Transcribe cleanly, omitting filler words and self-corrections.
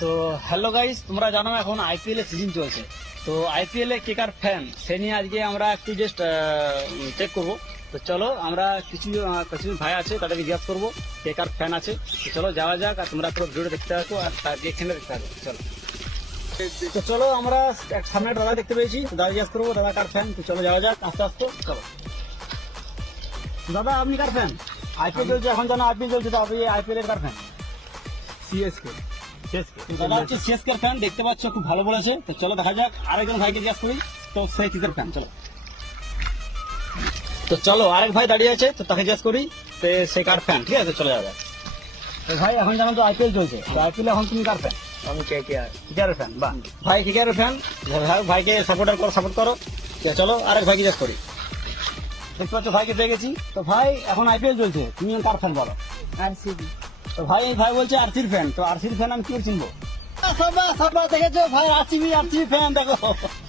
তো hello guys, তোমরা জানো এখন আইপিএল এর সিজন চলছে। তো আইপিএল এ কে কার ফ্যান সে নিয়ে আজকে আমরা একটু জাস্ট চেক করবো। তো চলো আমরা কিছু কিছু ভাই আছে তাদেরকে জিজ্ঞাসা করবো কে কার ফ্যান আছে। তো চলো যাওয়া যাক, আর তোমরা পুরো ভিডিওটা দেখতে থাকো আর এখানে দেখতে থাকো। চলো তো চলো আমরা সামনে একটা দাদা দেখতে পেয়েছি, তো দাদা জিজ্ঞাসা করবো দাদা কার ফ্যান। তো চলো যাওয়া যাক আস্তে আস্তে। চলো দাদা, আপনি কার ফ্যান? আইপিএল চলছে এখন, জানো আইপিএল চলছে, তো আপনি আইপিএল এর কার ফ্যান? সিএসকে। দাদা হচ্ছে সিএসকে ফ্যান, দেখতে পাচ্ছ খুব ভালো বলেছে। তো চলো দেখা যাক, আরেকজন ভাইকে জিজ্ঞাসা করি তো সে কিসের ফ্যান। চলো তো চলো আরেক ভাই দাঁড়িয়ে আছে, তো তাকে জিজ্ঞাসা করি সে কার ফ্যান। ঠিক আছে, চলে যাওয়া যাক। তো ভাই এখন জানো তো আইপিএল চলছে, তো আইপিএল এখন তুমি কার ফ্যান? আমি কেকেআর। KKR fan. বাহ, ভাই কেকেআর ফ্যান, ভাইকে সাপোর্ট করো। চলো আরেক ভাইকে জিজ্ঞাসা করি। দেখতে পাচ্ছ ভাইকে পেয়ে গেছি। তো ভাই এখন আইপিএল চলছে, তুমি কার ফ্যান বলো? আরসিবি। তো ভাই বলছে আরসির ফ্যান। তো আরসির ফ্যান আমি কি করে চিনবো? দেখেছো ভাই, আরসিবি ফ্যান দেখো।